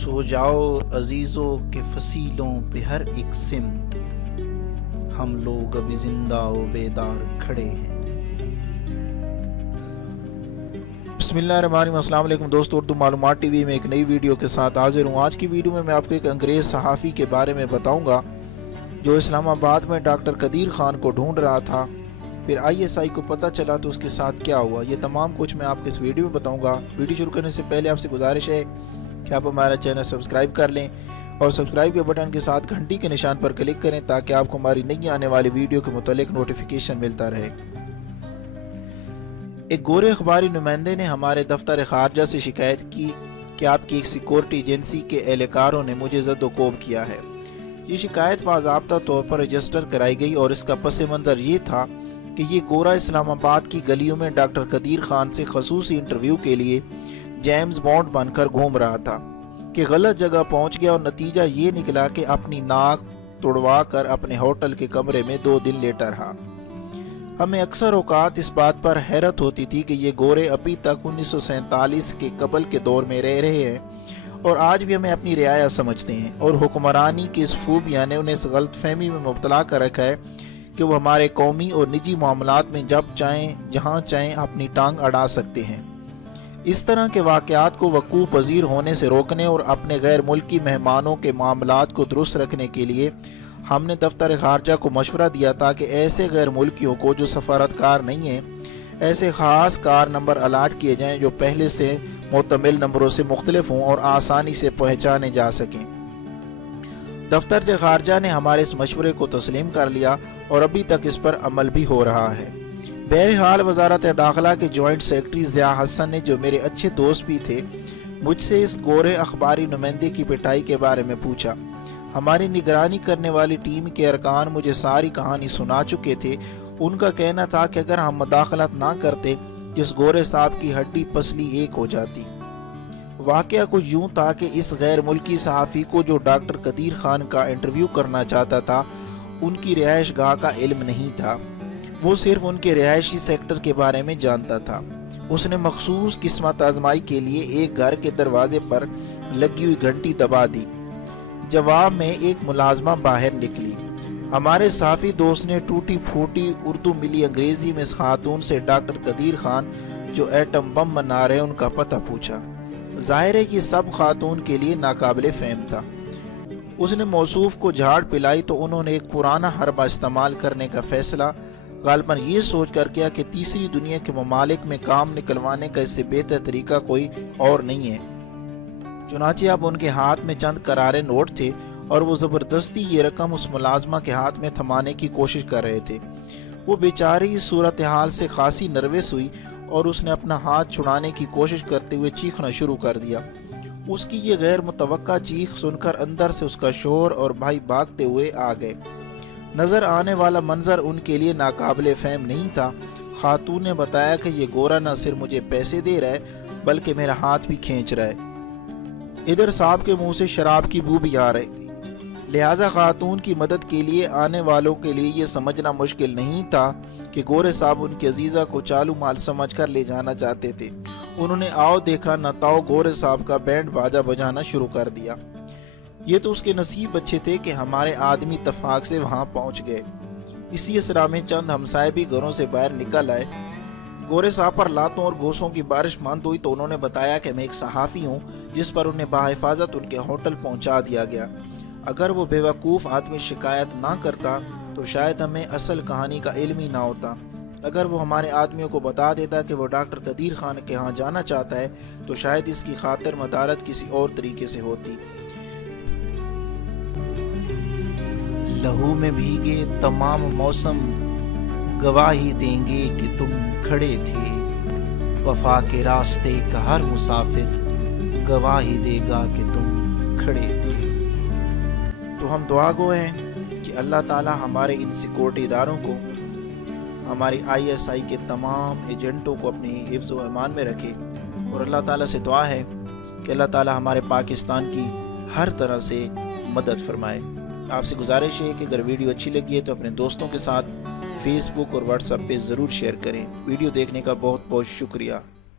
सो जाओ अजीज़ों के फसीलों पे हर एक सिमत, हम लोग अभी जिंदा व बेदार खड़े हैं। बिस्मिल्लाहिर्रहमानिर्रहीम। अस्सलाम वालेकुम दोस्तों, उर्दू मालूमात टीवी में एक नई वीडियो के साथ हाजिर हूँ। आज की वीडियो में मैं आपको एक अंग्रेज़ सहाफ़ी के बारे में बताऊँगा जो इस्लामाबाद में डॉक्टर कदीर ख़ान को ढूंढ रहा था। फिर ISI को पता चला तो उसके साथ क्या हुआ, ये तमाम कुछ मैं आपको इस वीडियो में बताऊंगा। वीडियो शुरू करने से पहले आपसे गुजारिश है कि आप हमारा चैनल सब्सक्राइब कर लें और सब्सक्राइब के बटन के साथ घंटी के निशान पर क्लिक करें ताकि आपको हमारी नई आने वाली वीडियो के मुतालिक नोटिफिकेशन मिलता रहे। एक गोरे अखबारी नुमाइंदे ने हमारे दफ्तर खारजा से शिकायत की कि आपकी एक सिक्योरिटी एजेंसी के एहलकारों ने मुझे ज़द-ओ-कोब किया है। ये शिकायत बाज़ाब्ता तौर पर रजिस्टर कराई गई और इसका पस मंज़र ये था कि ये गोरा इस्लामाबाद की गलियों में डॉक्टर कदीर ख़ान से खसूसी इंटरव्यू के लिए जेम्स बॉन्ड बनकर घूम रहा था कि गलत जगह पहुंच गया और नतीजा ये निकला कि अपनी नाक तुड़वा कर अपने होटल के कमरे में 2 दिन लेटा रहा। हमें अक्सर औकात इस बात पर हैरत होती थी कि ये गोरे अभी तक 1947 के कबल के दौर में रह रहे हैं और आज भी हमें अपनी रियाया समझते हैं और हुक्मरानी की इस फूबिया ने उन्हें इस गलतफहमी में मुब्तला कर रखा है कि वो हमारे कौमी और निजी मामलात में जब चाहें जहां चाहें अपनी टांग अड़ा सकते हैं। इस तरह के वाक़यात को वकूफ़ पज़ीर होने से रोकने और अपने गैर मुल्की मेहमानों के मामलात को दुरुस्त रखने के लिए हमने दफ्तर खारजा को मशवरा दिया था कि ऐसे गैर मुल्कियों को जो सफारतकार नहीं हैं ऐसे ख़ास कार नंबर अलाट किए जाएँ जो पहले से मुतमिल नंबरों से मुख्तलिफ हों और आसानी से पहचाने जा सकें। दफ्तर खारजा ने हमारे इस मशवरे को तस्लीम कर लिया और अभी तक इस पर अमल भी हो रहा है। बहरहाल वजारत दाखिला के जॉइंट सेक्रेटरी ज़िया हसन ने, जो मेरे अच्छे दोस्त भी थे, मुझसे इस गोरे अखबारी नुमाइंदे की पिटाई के बारे में पूछा। हमारी निगरानी करने वाली टीम के अरकान मुझे सारी कहानी सुना चुके थे। उनका कहना था कि अगर हम मुदाखलत ना करते जिस गोरे साहब की हड्डी पसली एक हो जाती। वाक़या कुछ यूँ था कि इस गैर मुल्की सहाफ़ी को जो डॉक्टर कदीर ख़ान का इंटरव्यू करना चाहता था उनकी रिहाइश गाह का इल्म नहीं था। वो सिर्फ उनके रिहायशी सेक्टर के बारे में जानता था। उसने मखसूस किस्मत आजमाई के लिए एक घर के दरवाजे पर लगी हुई घंटी दबा दी। जवाब में एक मुलाजमा बाहर निकली। हमारे साफ़ी दोस्त ने टूटी फूटी उर्दू मिली अंग्रेज़ी में इस खातून से डॉक्टर कदीर ख़ान जो एटम बम बना रहे उनका पता पूछा। ज़ाहिर है कि सब खातून के लिए नाकाबिले फ़हम था। उसने मौसूफ को झाड़ पिलाई तो उन्होंने एक पुराना हरबा इस्तेमाल करने का फ़ैसला गालबन ये सोच कर किया कि तीसरी दुनिया के ममालिक में काम निकलवाने का इससे बेहतर तरीका कोई और नहीं है। चुनांचे अब उनके हाथ में चंद करारे नोट थे और वो ज़बरदस्ती ये रकम उस मुलाजमा के हाथ में थमाने की कोशिश कर रहे थे। वो बेचारी इस सूरत हाल से खासी नर्वस हुई और उसने अपना हाथ छुड़ाने की कोशिश करते हुए चीखना शुरू कर दिया। उसकी ये गैर मुतवक्का चीख सुनकर अंदर से उसका शोहर और भाई भागते हुए आ गए। नज़र आने वाला मंजर उनके लिए नाकाबिले फ़हम नहीं था। खातून ने बताया कि ये गोरा न सिर्फ मुझे पैसे दे रहा है बल्कि मेरा हाथ भी खींच रहा है। इधर साहब के मुंह से शराब की बू भी आ रही थी, लिहाजा खातून की मदद के लिए आने वालों के लिए ये समझना मुश्किल नहीं था कि गोरे साहब उनकी अजीज़ा को चालू माल समझकर ले जाना चाहते थे। उन्होंने आओ देखा न ताओ गोरे साहब का बैंड बाजा बजाना शुरू कर दिया। ये तो उसके नसीब अच्छे थे कि हमारे आदमी इत्तफाक से वहाँ पहुँच गए। इसी असरा में चंद हमसाए भी घरों से बाहर निकल आए। गोरे साहब पर लातों और घूंसों की बारिश बंद हुई तो उन्होंने बताया कि मैं एक सहाफ़ी हूँ जिस पर उन्हें बाहिफाजत उनके होटल पहुँचा दिया गया। अगर वो बेवकूफ़ आदमी शिकायत ना करता तो शायद हमें असल कहानी का इल्म ही ना होता। अगर वो हमारे आदमियों को बता देता कि वो डॉक्टर कदीर ख़ान के यहाँ जाना चाहता है तो शायद इसकी खातिर मदारत किसी और तरीके से होती। लहू में भीगे तमाम मौसम गवाही देंगे कि तुम खड़े थे। वफा के रास्ते का हर मुसाफिर गवाही देगा कि तुम खड़े थे। तो हम दुआ गो हैं कि अल्लाह ताला हमारे इन सिक्योरिटी इदारों को, हमारी ISI के तमाम एजेंटों को अपनी हिफ्ज़ व अमान में रखे और अल्लाह ताला से दुआ है कि अल्लाह ताला हमारे पाकिस्तान की हर तरह से मदद फरमाए। आपसे गुजारिश है कि अगर वीडियो अच्छी लगी है तो अपने दोस्तों के साथ फेसबुक और व्हाट्सएप पे ज़रूर शेयर करें। वीडियो देखने का बहुत बहुत शुक्रिया।